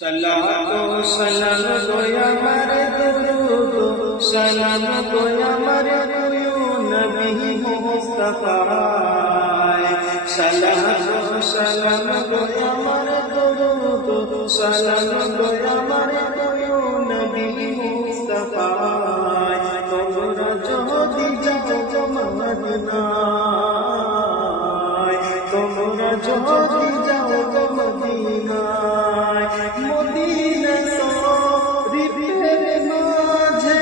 सलातो सलाम गोया मारे दुरूद सलाम गोया मारे नबी मुस्तफा सलातो सलाम गोया मारे दुरूद सलाम गोया मारे नबी मुस्तफा तोमरा जोदी जाओ मदीना तोमरा जोदी जाओ मदीना मदीना शरीफের মাঝে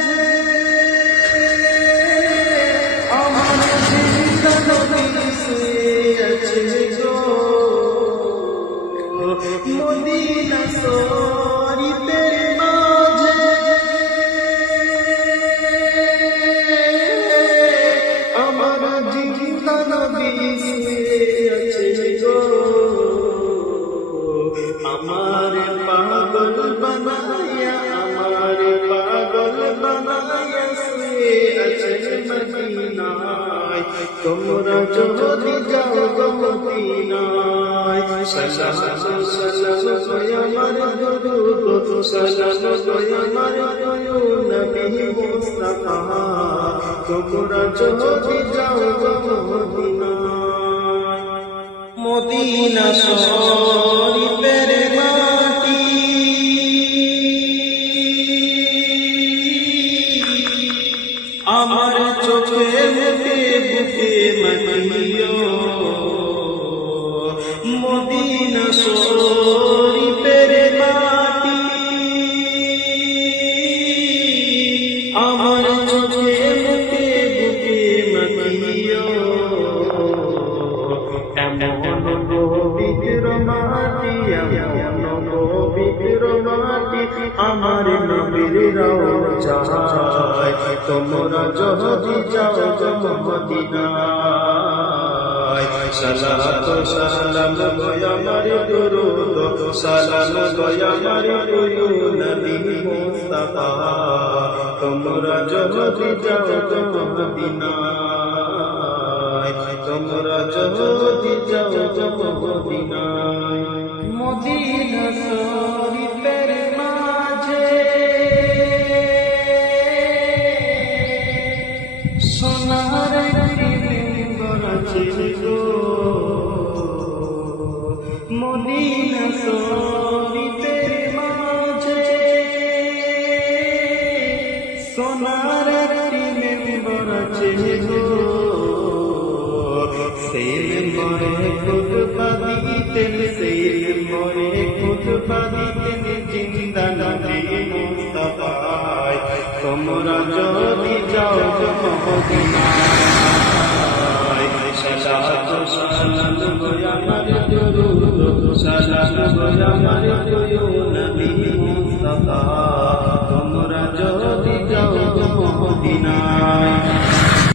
আমার জিন্দা নবী শুয়ে আছে গো মদিনা শরীফের মাঝে আমার জিন্দা নবী শুয়ে আছে গো हमारे पागल बनाया से अचल मदीना तुमरा जोदी जाओ गो मदीना सलाम सलाम गोया मारे दुरूद सलाम गोया मारे नबी मुस्तफा तुमरा जोदी जाओ गो मदीना मदीना शरीफের মাটি আমার চোখে মুখে বুকে মাটিও মদিনা শরীফের মাটি আমার চোখে মুখে বুকে মাটিও আমার নবীর রওজায় তোমরা যদি যাও গো মদিনায় সালাতু সালাম গোয়া মারে দুরূদ সালাম গোয়া মারে নবী মুস্তাফা তোমরা যদি যাও গো মদিনায় তোমরা যদি যাও গো মদিনায় মদিনা শরীফের মাঝে সোনার মিনার আছে গো মদিনা শরীফের মাঝে সোনার মিনার আছে গো সেই মরে খুতবা দিতেন জিন্দা নবী মুস্তাফা তোমরা যদি যাও গো মদিনায় সালাতু সালাম গোয়া মারে দুরূদ সালাম গোয়া মারে নবী মুস্তাফা